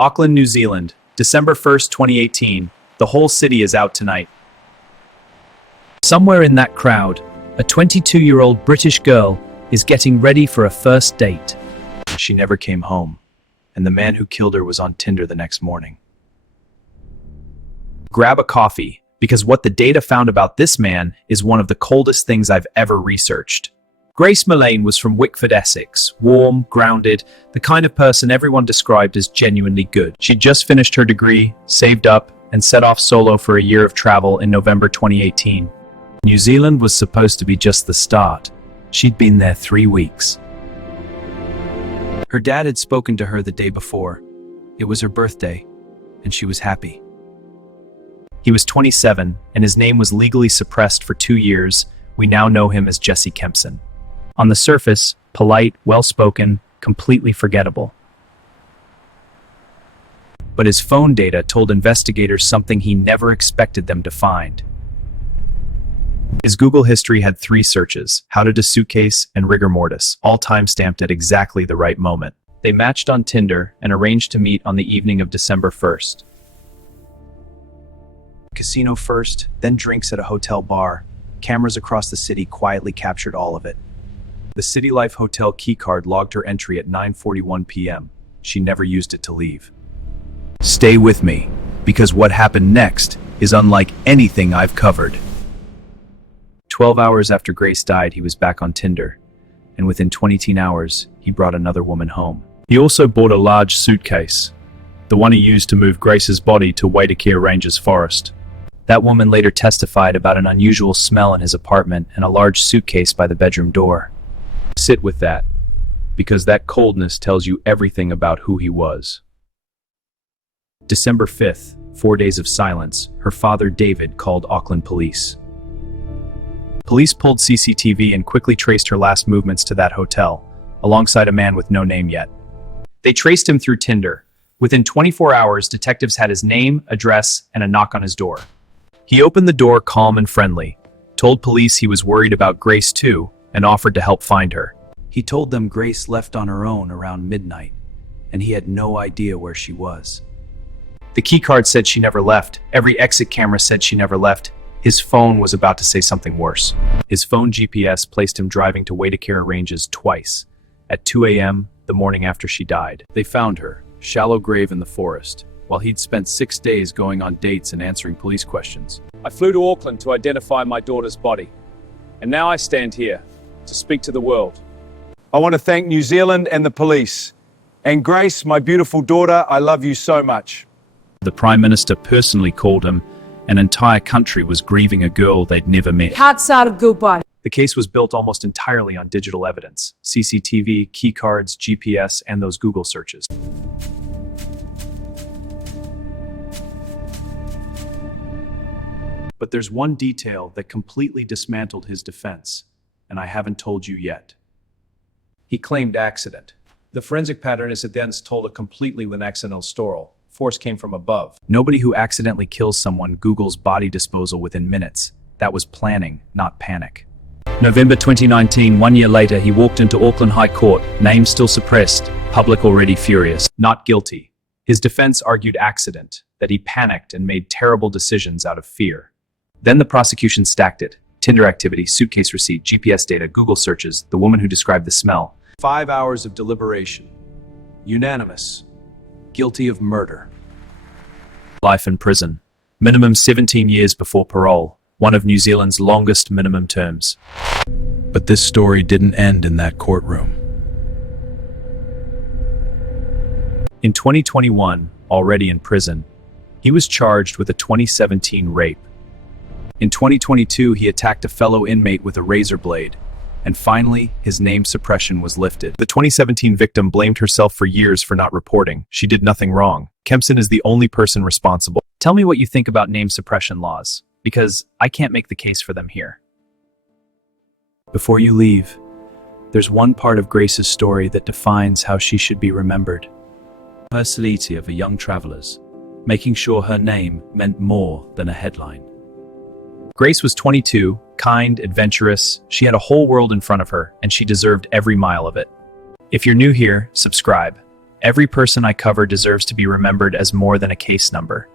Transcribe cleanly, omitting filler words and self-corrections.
Auckland, New Zealand, December 1st, 2018. The whole city is out tonight. Somewhere in that crowd, a 22-year-old British girl is getting ready for a first date. She never came home, and the man who killed her was on Tinder the next morning. Grab a coffee, because what the data found about this man is one of the coldest things I've ever researched. Grace Millane was from Wickford, Essex, warm, grounded, the kind of person everyone described as genuinely good. She'd just finished her degree, saved up, and set off solo for a year of travel in November 2018. New Zealand was supposed to be just the start. She'd been there 3 weeks. Her dad had spoken to her the day before. It was her birthday, and she was happy. He was 27, and his name was legally suppressed for 2 years. We now know him as Jesse Kempson. On the surface, polite, well-spoken, completely forgettable. But his phone data told investigators something he never expected them to find. His Google history had 3 searches: how did a suitcase and rigor mortis, all time-stamped at exactly the right moment. They matched on Tinder and arranged to meet on the evening of December 1st. Casino first, then drinks at a hotel bar. Cameras across the city quietly captured all of it. The City Life Hotel keycard logged her entry at 9:41 p.m. She never used it to leave. Stay with me, because what happened next is unlike anything I've covered. 12 hours after Grace died, he was back on Tinder, and within 22 hours, he brought another woman home. He also bought a large suitcase, the one he used to move Grace's body to Waitakere Ranges Forest. That woman later testified about an unusual smell in his apartment and a large suitcase by the bedroom door. Sit with that, because that coldness tells you everything about who he was. December 5th, 4 days of silence, her father David called Auckland police. Police pulled CCTV and quickly traced her last movements to that hotel, alongside a man with no name yet. They traced him through Tinder. Within 24 hours, detectives had his name, address, and a knock on his door. He opened the door calm and friendly, told police he was worried about Grace too, and offered to help find her. He told them Grace left on her own around midnight, and he had no idea where she was. The keycard said she never left. Every exit camera said she never left. His phone was about to say something worse. His phone GPS placed him driving to Waitakere Ranges twice, at 2 a.m. the morning after she died. They found her, shallow grave in the forest, while he'd spent 6 days going on dates and answering police questions. I flew to Auckland to identify my daughter's body, and now I stand here to speak to the world. I want to thank New Zealand and the police. And Grace, my beautiful daughter, I love you so much. The Prime Minister personally called him. An entire country was grieving a girl they'd never met. The case was built almost entirely on digital evidence: CCTV, keycards, GPS, and those Google searches. But there's one detail that completely dismantled his defense, and I haven't told you yet. He claimed accident. The forensic patternist then told a completely accidental story. Force came from above. Nobody who accidentally kills someone Googles body disposal within minutes. That was planning, not panic. November 2019, 1 year later, he walked into Auckland High Court, name still suppressed, public already furious. Not guilty. His defense argued accident, that he panicked and made terrible decisions out of fear. Then the prosecution stacked it. Tinder activity, suitcase receipt, GPS data, Google searches, the woman who described the smell. 5 hours of deliberation. Unanimous. Guilty of murder. Life in prison. Minimum 17 years before parole. One of New Zealand's longest minimum terms. But this story didn't end in that courtroom. In 2021, already in prison, he was charged with a 2017 rape. In 2022, he attacked a fellow inmate with a razor blade. And finally, his name suppression was lifted. The 2017 victim blamed herself for years for not reporting. She did nothing wrong. Kempson is the only person responsible. Tell me what you think about name suppression laws, because I can't make the case for them here. Before you leave, there's one part of Grace's story that defines how she should be remembered. Her solidity of a young traveler's, making sure her name meant more than a headline. Grace was 22, kind, adventurous. She had a whole world in front of her, and she deserved every mile of it. If you're new here, subscribe. Every person I cover deserves to be remembered as more than a case number.